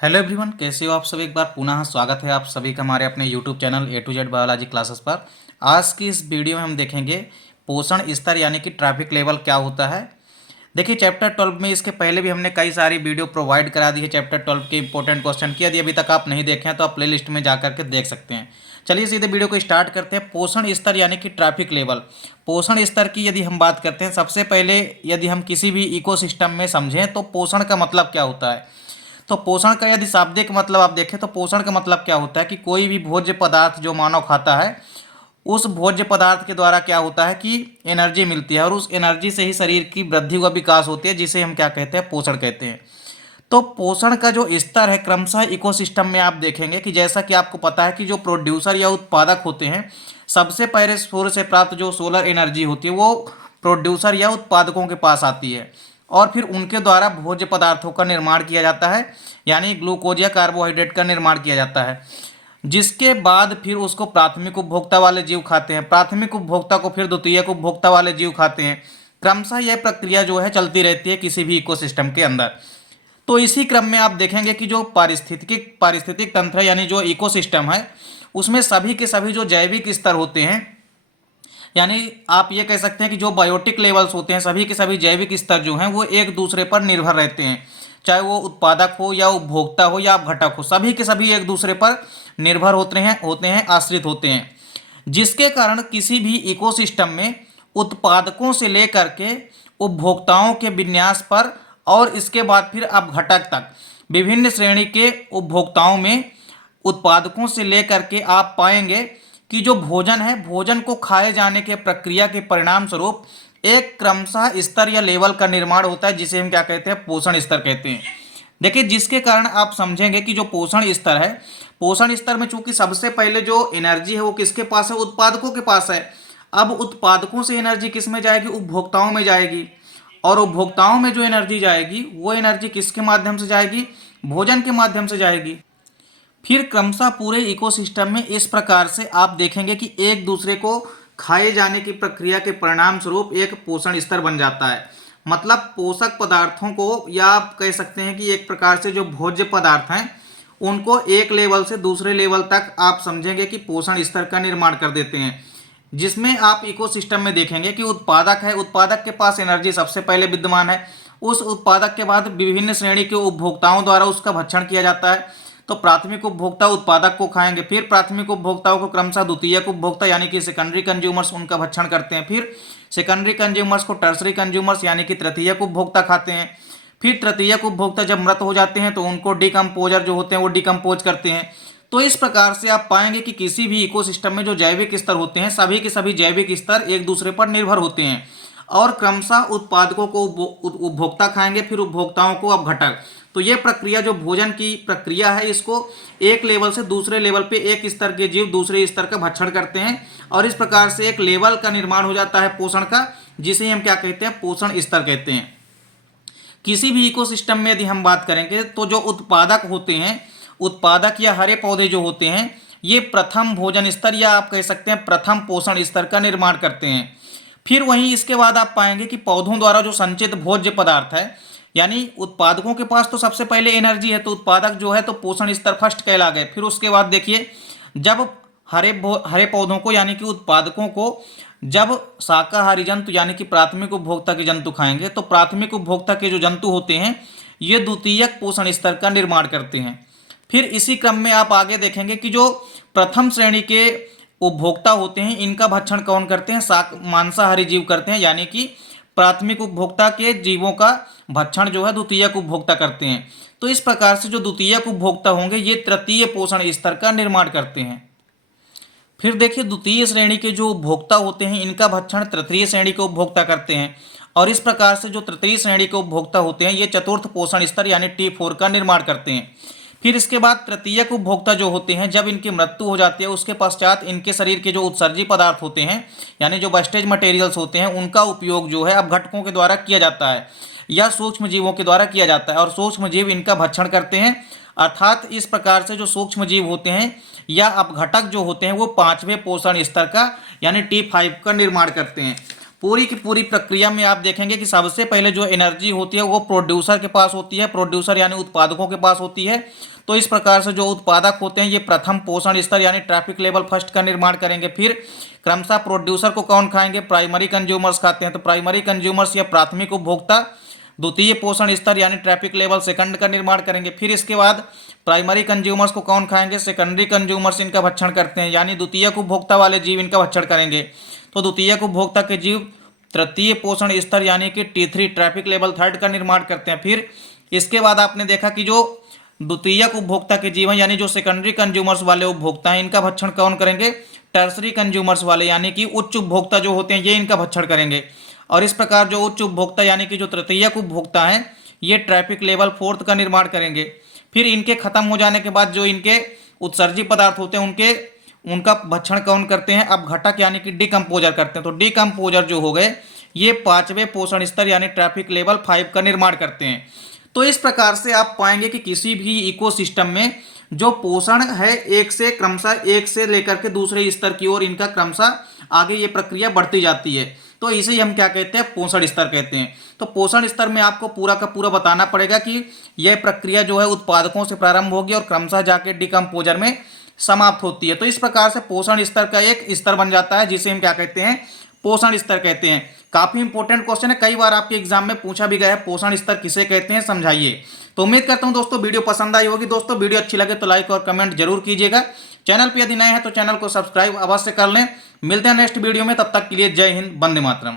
Hello everyone, कैसे हो आप सब। एक बार पुनः स्वागत है आप सभी का हमारे अपने YouTube channel A to Z biology classes पर। आज की इस वीडियो में हम देखेंगे पोषण स्तर यानी कि ट्रैफिक लेवल क्या होता है। देखिए चैप्टर 12 में इसके पहले भी हमने कई सारी वीडियो प्रोवाइड करा दी है। चैप्टर 12 के इंपॉर्टेंट क्वेश्चन की यदि अभी तक आप नहीं देखे हैं तो आप प्ले लिस्ट में जा करके देख सकते हैं। चलिए सीधे वीडियो को स्टार्ट करते हैं। पोषण स्तर यानी कि ट्रैफिक लेवल। पोषण स्तर की यदि हम बात करते हैं, सबसे पहले यदि हम किसी भी इकोसिस्टम में समझें तो पोषण का मतलब क्या होता है। तो पोषण का यदि शाब्दिक मतलब आप देखें तो पोषण का मतलब क्या होता है कि कोई भी भोज्य पदार्थ जो मानव खाता है, उस भोज्य पदार्थ के द्वारा क्या होता है कि एनर्जी मिलती है और उस एनर्जी से ही शरीर की वृद्धि व विकास होती है, जिसे हम क्या कहते हैं, पोषण कहते हैं। तो पोषण का जो स्तर है क्रमशः इकोसिस्टम में आप देखेंगे कि जैसा कि आपको पता है कि जो प्रोड्यूसर या उत्पादक होते हैं, सबसे पहले सूर्य से प्राप्त जो सोलर एनर्जी होती है वो प्रोड्यूसर या उत्पादकों के पास आती है और फिर उनके द्वारा भोज्य पदार्थों का निर्माण किया जाता है, यानी ग्लूकोज या कार्बोहाइड्रेट का निर्माण किया जाता है, जिसके बाद फिर उसको प्राथमिक उपभोक्ता वाले जीव खाते हैं। प्राथमिक उपभोक्ता को फिर द्वितीयक उपभोक्ता वाले जीव खाते हैं। क्रमशः यह प्रक्रिया जो है चलती रहती है किसी भी इकोसिस्टम के अंदर। तो इसी क्रम में आप देखेंगे कि जो पारिस्थितिक तंत्र यानी जो इकोसिस्टम है, उसमें सभी के सभी जो जैविक स्तर होते हैं, यानी आप ये कह सकते हैं कि जो बायोटिक लेवल्स होते हैं, सभी के सभी जैविक स्तर जो हैं वो एक दूसरे पर निर्भर रहते हैं। चाहे वो उत्पादक हो या उपभोक्ता हो या घटक हो, सभी के सभी एक दूसरे पर निर्भर होते हैं, आश्रित होते हैं। जिसके कारण किसी भी इकोसिस्टम में उत्पादकों से लेकर के उपभोक्ताओं के विन्यास पर और इसके बाद फिर अब घटक तक विभिन्न श्रेणी के उपभोक्ताओं में उत्पादकों से लेकर के आप पाएंगे कि जो भोजन है, भोजन को खाए जाने के प्रक्रिया के परिणाम स्वरूप एक क्रमशः स्तर या लेवल का निर्माण होता है, जिसे हम क्या कहते हैं, पोषण स्तर कहते हैं। देखिए जिसके कारण आप समझेंगे कि जो पोषण स्तर है, पोषण स्तर में चूंकि सबसे पहले जो एनर्जी है वो किसके पास है, उत्पादकों के पास है। अब उत्पादकों से एनर्जी किस में जाएगी, उपभोक्ताओं में जाएगी, और उपभोक्ताओं में जो एनर्जी जाएगी वो एनर्जी किसके माध्यम से जाएगी, भोजन के माध्यम से जाएगी। फिर क्रमशः पूरे इकोसिस्टम में इस प्रकार से आप देखेंगे कि एक दूसरे को खाए जाने की प्रक्रिया के परिणाम स्वरूप एक पोषण स्तर बन जाता है। मतलब पोषक पदार्थों को, या आप कह सकते हैं कि एक प्रकार से जो भोज्य पदार्थ हैं उनको एक लेवल से दूसरे लेवल तक आप समझेंगे कि पोषण स्तर का निर्माण कर देते हैं। जिसमें आप इकोसिस्टम में देखेंगे कि उत्पादक है, उत्पादक के पास एनर्जी सबसे पहले विद्यमान है। उस उत्पादक के बाद विभिन्न श्रेणी के उपभोक्ताओं द्वारा उसका भक्षण किया जाता है। तो प्राथमिक उपभोक्ता उत्पादक को खाएंगे, फिर प्राथमिक उपभोक्ताओं को क्रमशः द्वितीयक उपभोक्ता यानी कि सेकेंडरी कंज्यूमर्स उनका भक्षण करते हैं, फिर सेकेंडरी कंज्यूमर्स को टर्सरी कंज्यूमर्स यानी कि तृतीयक उपभोक्ता खाते हैं। फिर तृतीयक उपभोक्ता जब मृत हो जाते हैं तो उनको डिकम्पोजर जो होते हैं वो डिकम्पोज करते हैं। तो इस प्रकार से आप पाएंगे कि किसी भी इकोसिस्टम में जो जैविक स्तर होते हैं, सभी के सभी जैविक स्तर एक दूसरे पर निर्भर होते हैं और क्रमशः उत्पादकों को उपभोक्ता खाएंगे, फिर उपभोक्ताओं को अब घटक। तो ये प्रक्रिया जो भोजन की प्रक्रिया है, इसको एक लेवल से दूसरे लेवल पे एक स्तर के जीव दूसरे स्तर का भक्षण करते हैं और इस प्रकार से एक लेवल का निर्माण हो जाता है पोषण का, जिसे हम क्या कहते हैं, पोषण स्तर कहते हैं। किसी भी इकोसिस्टम में यदि हम बात करेंगे तो जो उत्पादक होते हैं, उत्पादक या हरे पौधे जो होते हैं, ये प्रथम भोजन स्तर या आप कह सकते हैं प्रथम पोषण स्तर का निर्माण करते हैं। फिर वहीं इसके बाद आप पाएंगे कि पौधों द्वारा जो संचित भोज्य पदार्थ है, यानी उत्पादकों के पास तो सबसे पहले एनर्जी है, तो उत्पादक जो है तो पोषण स्तर फर्स्ट कहला गए। फिर उसके बाद देखिए जब हरे पौधों को यानी कि उत्पादकों को जब शाकाहारी जंतु यानी कि प्राथमिक उपभोक्ता के जंतु खाएंगे, तो प्राथमिक उपभोक्ता के जो जंतु होते हैं ये द्वितीयक पोषण स्तर का निर्माण करते हैं। फिर इसी क्रम में आप आगे देखेंगे कि जो प्रथम श्रेणी के उपभोक्ता होते हैं इनका भक्षण कौन करते हैं, मांसाहारी जीव करते हैं, यानी कि प्राथमिक उपभोक्ता के जीवों का भक्षण जो है द्वितीयक उपभोक्ता करते हैं। तो इस प्रकार से जो द्वितीयक उपभोक्ता होंगे ये तृतीय पोषण स्तर का निर्माण करते हैं। फिर देखिए द्वितीय श्रेणी के जो उपभोक्ता होते हैं इनका भक्षण तृतीय श्रेणी के उपभोक्ता करते हैं और इस प्रकार से जो तृतीय श्रेणी के उपभोक्ता होते हैं ये चतुर्थ पोषण स्तर यानी T4 का निर्माण करते हैं। फिर इसके बाद तृतीयक उपभोक्ता जो होते हैं, जब इनकी मृत्यु हो जाती है उसके पश्चात इनके शरीर के जो उत्सर्जी पदार्थ होते हैं यानी जो वेस्टेज मटेरियल्स होते हैं उनका उपयोग जो है अब घटकों के द्वारा किया जाता है या सूक्ष्म जीवों के द्वारा किया जाता है और सूक्ष्म जीव इनका भक्षण करते हैं। अर्थात इस प्रकार से जो सूक्ष्म जीव होते हैं या अपघटक जो होते हैं वो पांचवें पोषण स्तर का यानी T5 का निर्माण करते हैं। पूरी की पूरी प्रक्रिया में आप देखेंगे कि सबसे पहले जो एनर्जी होती है वो प्रोड्यूसर के पास होती है, प्रोड्यूसर यानी उत्पादकों के पास होती है। तो इस प्रकार से जो उत्पादक होते हैं ये प्रथम पोषण स्तर यानी ट्रैफिक लेवल फर्स्ट का निर्माण करेंगे। फिर क्रमशः प्रोड्यूसर को कौन खाएंगे, प्राइमरी कंज्यूमर्स खाते हैं, तो प्राइमरी कंज्यूमर्स या प्राथमिक उपभोक्ता द्वितीय पोषण स्तर यानी ट्रैफिक लेवल सेकंड का निर्माण करेंगे। फिर इसके बाद प्राइमरी कंज्यूमर्स को कौन खाएंगे, सेकेंडरी कंज्यूमर्स इनका भक्षण करते हैं, यानी द्वितीयक उपभोक्ता वाले जीव इनका भक्षण करेंगे। तो द्वितीयक उपभोक्ता के जीव तृतीय पोषण स्तर यानी कि T3 ट्रैफिक लेवल थर्ड का निर्माण करते हैं। फिर इसके बाद आपने देखा कि जो द्वितीयक उपभोक्ता के जीव हैं यानी जो सेकेंडरी कंज्यूमर्स वाले उपभोक्ता हैं इनका भक्षण कौन करेंगे, टर्सरी कंज्यूमर्स वाले यानी कि उच्च उपभोक्ता जो होते हैं ये इनका भक्षण करेंगे। और इस प्रकार जो उच्च उपभोक्ता यानी कि जो तृतीयक उपभोक्ता हैं ये ट्रैफिक लेवल फोर्थ का निर्माण करेंगे। फिर इनके खत्म हो जाने के बाद जो इनके उत्सर्जी पदार्थ होते हैं उनका भक्षण कौन करते हैं, अब घटक यानी कि डिकम्पोजर करते हैं। तो डिकम्पोजर जो हो गए ये पांचवें पोषण स्तर यानी ट्रैफिक लेवल 5 का निर्माण करते हैं। तो इस प्रकार से आप पाएंगे कि किसी भी इकोसिस्टम में जो पोषण है एक से क्रमशः एक से लेकर के दूसरे स्तर की ओर इनका क्रमशः आगे ये प्रक्रिया बढ़ती जाती है। तो इसे ही हम क्या कहते हैं, पोषण स्तर कहते हैं। तो पोषण स्तर में आपको पूरा का पूरा बताना पड़ेगा कि यह प्रक्रिया जो है उत्पादकों से प्रारंभ होगी और क्रमशः जाके डिकम्पोजर में समाप्त होती है। तो इस प्रकार से पोषण स्तर का एक स्तर बन जाता है जिसे हम क्या कहते हैं, पोषण स्तर कहते हैं। काफी इंपॉर्टेंट क्वेश्चन है, कई बार आपके एग्जाम में पूछा भी गया है, पोषण स्तर किसे कहते हैं समझाइए। तो उम्मीद करता हूं दोस्तों वीडियो पसंद आई होगी। दोस्तों वीडियो अच्छी लगे तो लाइक और कमेंट जरूर कीजिएगा। चैनल पर यदि नए हैं तो चैनल को सब्सक्राइब अवश्य कर लें। मिलते हैं नेक्स्ट वीडियो में, तब तक के लिए जय हिंद, वंदे मातरम।